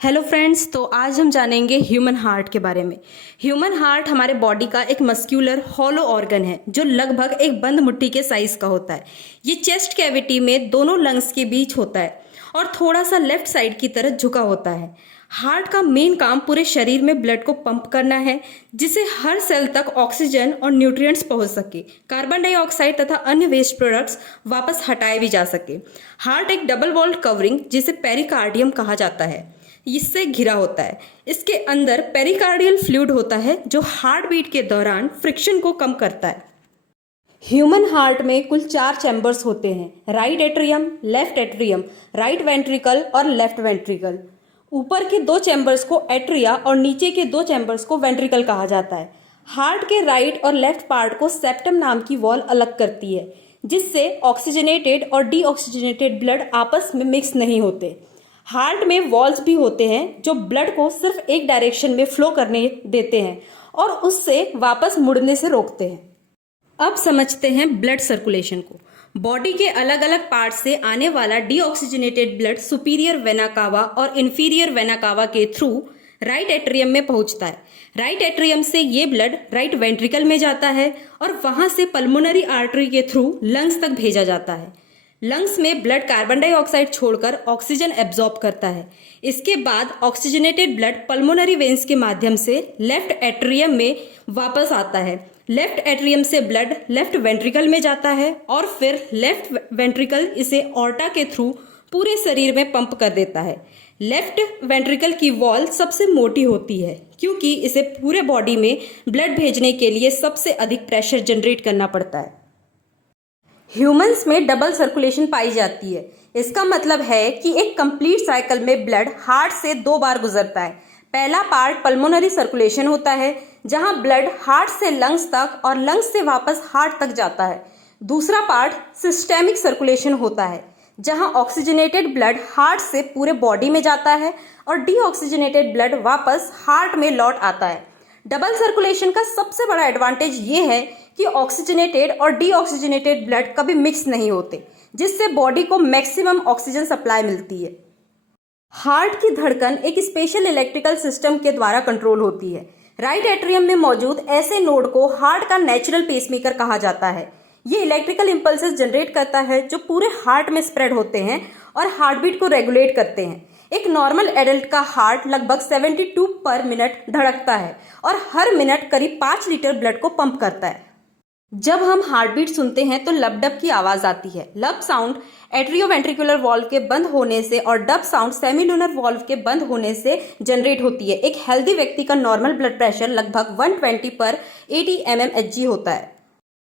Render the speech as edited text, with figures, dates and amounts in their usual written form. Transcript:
Hello friends, तो आज हम जानेंगे ह्यूमन हार्ट के बारे में। ह्यूमन हार्ट हमारे बॉडी का एक मस्क्यूलर हॉलो ऑर्गन है जो लगभग एक बंद मुट्ठी के साइज का होता है। ये चेस्ट कैविटी में दोनों लंग्स के बीच होता है और थोड़ा सा लेफ्ट साइड की तरफ झुका होता है। हार्ट का मेन काम पूरे शरीर में ब्लड को पंप करना है जिससे हर सेल तक ऑक्सीजन और न्यूट्रिएंट्स पहुंच सके, कार्बन डाइऑक्साइड तथा अन्य वेस्ट प्रोडक्ट्स वापस हटाए भी जा सके। हार्ट एक डबल वॉल्ड कवरिंग जिसे पेरिकार्डियम कहा जाता है इससे घिरा होता है। इसके अंदर पेरिकार्डियल फ्लूइड होता है जो हार्ट बीट के दौरान फ्रिक्शन को कम करता है। ह्यूमन हार्ट में कुल 4 चैम्बर्स होते हैं, right atrium, left atrium, right ventricle और लेफ्ट वेंट्रिकल। ऊपर के 2 चैम्बर्स को एट्रिया और नीचे के 2 चैम्बर्स को वेंट्रिकल कहा जाता है। हार्ट के राइट और लेफ्ट पार्ट को सेप्टम नाम की वॉल अलग करती है जिससे ऑक्सीजनेटेड और डीऑक्सीजनेटेड ब्लड आपस में मिक्स नहीं होते। हार्ट में वॉल्स भी होते हैं जो ब्लड को सिर्फ एक डायरेक्शन में फ्लो करने देते हैं और उससे वापस मुड़ने से रोकते हैं। अब समझते हैं ब्लड सर्कुलेशन को। बॉडी के अलग अलग पार्ट से आने वाला deoxygenated blood superior vena cava और इंफीरियर वेना कावा के थ्रू राइट एट्रियम में पहुंचता है। राइट एट्रियम से ये ब्लड राइट वेंट्रिकल में जाता है और वहां से पल्मोनरी आर्टरी के थ्रू लंग्स तक भेजा जाता है। लंग्स में ब्लड कार्बन डाइऑक्साइड छोड़कर ऑक्सीजन एब्जॉर्ब करता है। इसके बाद ऑक्सीजनेटेड ब्लड पल्मोनरी वेन्स के माध्यम से लेफ्ट एट्रियम में वापस आता है। लेफ्ट एट्रियम से ब्लड लेफ्ट वेंट्रिकल में जाता है और फिर लेफ्ट वेंट्रिकल इसे ऑर्टा के थ्रू पूरे शरीर में पंप कर देता है। लेफ्ट वेंट्रिकल की वॉल सबसे मोटी होती है क्योंकि इसे पूरे बॉडी में ब्लड भेजने के लिए सबसे अधिक प्रेशर जनरेट करना पड़ता है। ह्यूमंस में डबल सर्कुलेशन पाई जाती है। इसका मतलब है कि एक कंप्लीट साइकिल में ब्लड हार्ट से 2 बार गुजरता है। पहला पार्ट पल्मोनरी सर्कुलेशन होता है जहां ब्लड हार्ट से लंग्स तक और लंग्स से वापस हार्ट तक जाता है। दूसरा पार्ट सिस्टेमिक सर्कुलेशन होता है जहां ऑक्सीजनेटेड ब्लड हार्ट से पूरे बॉडी में जाता है और डीऑक्सीजनेटेड ब्लड वापस हार्ट में लौट आता है। डबल सर्कुलेशन का सबसे बड़ा एडवांटेज ये है कि ऑक्सीजनेटेड और डीऑक्सीजनेटेड ब्लड कभी मिक्स नहीं होते जिससे बॉडी को मैक्सिमम ऑक्सीजन सप्लाई मिलती है। हार्ट की धड़कन एक स्पेशल इलेक्ट्रिकल सिस्टम के द्वारा कंट्रोल होती है। राइट एट्रियम में मौजूद ऐसे नोड को हार्ट का नेचुरल पेसमेकर कहा जाता है। ये इलेक्ट्रिकल इंपल्सेस जनरेट करता है जो पूरे हार्ट में स्प्रेड होते हैं और हार्ट बीट को रेगुलेट करते हैं। एक नॉर्मल एडल्ट का हार्ट लगभग 72 पर मिनट धड़कता है और हर मिनट करीब 5 लीटर ब्लड को पंप करता है। जब हम हार्ट बीट सुनते हैं तो लब डब की आवाज आती है। लब साउंड एट्रियोवेंट्रिकुलर वॉल्व के बंद होने से और डब साउंड सेमिलुनर वॉल्व के बंद होने से जनरेट होती है। एक हेल्दी व्यक्ति का नॉर्मल ब्लड प्रेशर लगभग 120 पर 80 mmHg होता है।